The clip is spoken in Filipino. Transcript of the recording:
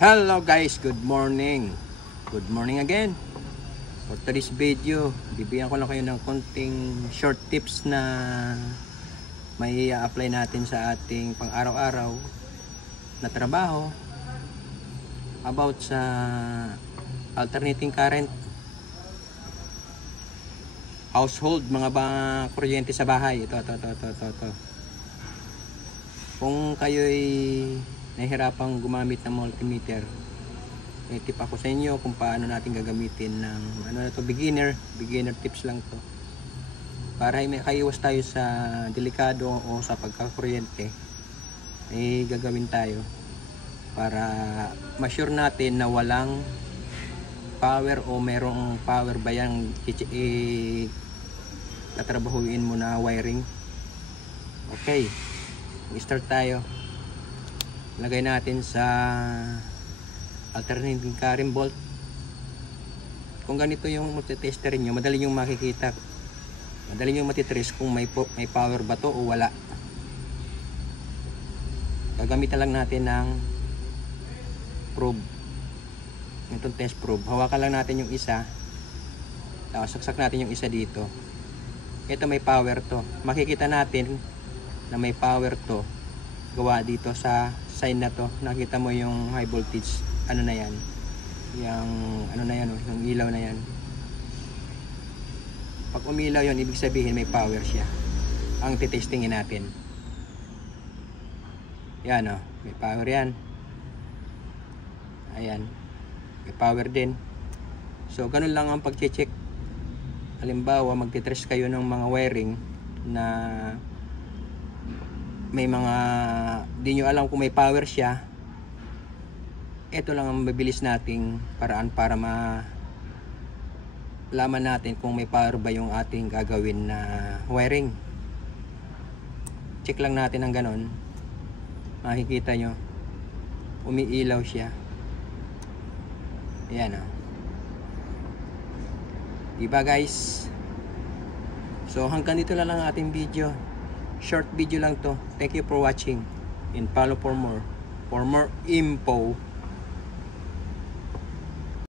Hello guys, good morning. Good morning again. For today's video, bibigyan ko lang kayo ng konting short tips na may apply natin sa ating pang-araw-araw na trabaho about sa alternating current household, mga kuryente sa bahay. Ito. Kung kayo'y nahihirapang gumamit ng multimeter, may tip ako sa inyo kung paano natin gagamitin ng beginner tips lang to para may kaiwas tayo sa delikado o sa pagkakuryente. Ay gagawin tayo para ma-sure natin na walang power o merong power ba yung tatrabahuin mo na wiring. Okay, start tayo. Lagay natin sa alternating current bolt. Kung ganito yung multitester nyo, madali yung makikita, madali yung matitrace kung may power ba to o wala. Gagamitan lang natin ng probe, itong test probe. Hawakan lang natin yung isa, tapos saksak natin yung isa dito. Ito may power to, makikita natin na may power to gawa dito sa sign na to. Nakita mo yung high voltage ano na yan, yung ilaw na yan. Pag umilaw yon, ibig sabihin may power siya. Ang titestingin natin yan, may power yan. Ayan, may power din. So ganun lang ang pag-check. Halimbawa magtitrace kayo ng mga wiring na may mga di nyo alam kung may power siya, ito lang ang mabilis nating paraan para malaman natin kung may power ba yung ating gagawin na wiring. Check lang natin ng ganon, makikita nyo umiilaw siya. Ayan diba guys? So hanggang dito lang ang ating video. Short video lang to. Thank you for watching and follow for more info.